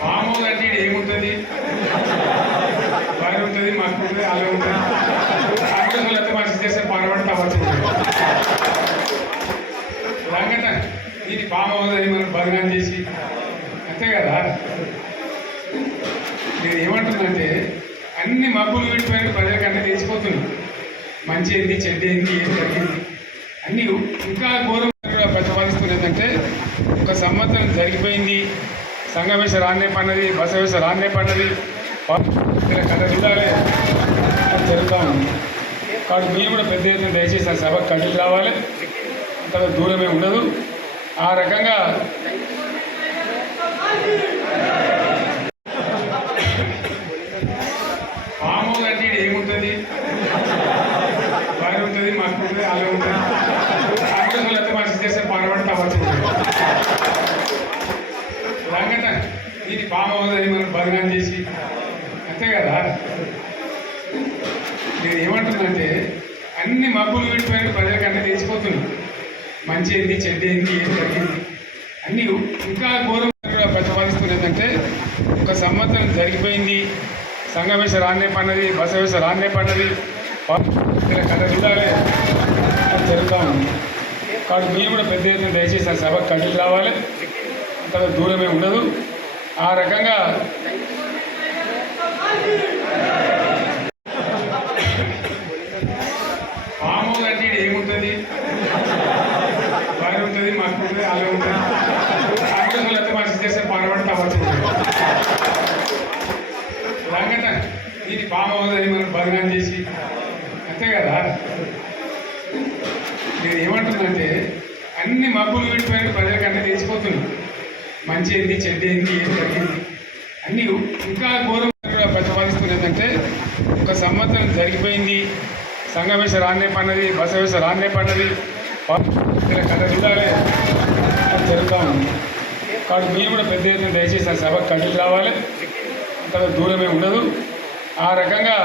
పాము అంటే ఈడ ఏముంటుంది? వారి ఉంటుంది మాకు ఉంటుంది. అలా ఉంటుంది అక్కడ మనిషి చేస్తే పారబడి కావచ్చు రంగట ఇది పాము అవుదని మనం బదనాం చేసి అంతే కదా? నేను ఏమంటుందంటే అన్ని మబ్బులు పెట్టిపోయిన ప్రజలకంటే తెలిసిపోతున్నాను మంచి ఏంది చెడ్డ ఏంది ఏం జరిగింది? అన్ని ఇంకా ఘోరం కూడా ఏంటంటే ఒక సంవత్సరం జరిగిపోయింది. సంగమేశ రాన్నే పన్నది బసవేశ రాన్నే పన్నది. కథ చూడాలి. అది జరుగుతూ ఉంది. కాబట్టి మీరు కూడా పెద్ద ఎత్తున దయచేసి ఆ సభకు కదిలి రావాలి. అంత దూరమే ఉండదు. ఆ రకంగా పాము అంటే ఏముంటుంది? వారి ఉంటుంది మాకు ఉంటుంది అలా ఉంటుంది అక్కడ మనిషి చేస్తే పారబడి కావచ్చు రంగట ఇది పాము అవుదని చేసి అంతే కదా? నేను ఏమంటున్నానంటే అన్ని మబ్బులు విడిపోయిన ప్రజలకు అన్నీ తెలిసిపోతున్నాయి. మంచి ఏంది చెడ్డ ఏంది ఏం జరిగింది ఇంకా ఘోరంగా కూడా ప్రతిపాదిస్తున్నదంటే ఒక సంవత్సరం జరిగిపోయింది. సంగమేశ రాన్నే పన్నది బసవేశ రాన్నే పన్నది. కథ చూడాలి. జరుగుతూ ఉంది. కాబట్టి మీరు కూడా పెద్ద ఎత్తున దయచేసి ఆ సభకు కదిలి రావాలి. అంత దూరమే ఉండదు. ఆ రకంగా పాము అంటే ఏముంటుంది? వారి ఉంటుంది మాకు ఉంటుంది. అలా ఉంటుంది అక్కడ మనిషి చేస్తే పారబడి కావచ్చు రంగట దీన్ని పాము అని మనం బదనాం చేసి అంతే కదా? నేను ఏమంటున్నంటే అన్ని మబ్బులు విడిపోయిన ప్రజలకు కంటే తెలిసిపోతున్నాయి మంచి ఏంది చెడ్డ ఏంది ఏం జరిగింది? అన్ని ఇంకా ఘోరంగా కూడా ప్రతిపాదిస్తున్నదంటే ఒక సంవత్సరం జరిగిపోయింది. సంగమేశ రాన్నే పన్నది బసవేశ రాన్నే పన్నది. కథ చూడాలి. జరుగుతూ ఉంది. కాబట్టి మీరు కూడా పెద్ద ఎత్తున దయచేసి ఆ సభకు కదిలి రావాలి. అంత దూరమే ఉండదు. ఆ రకంగా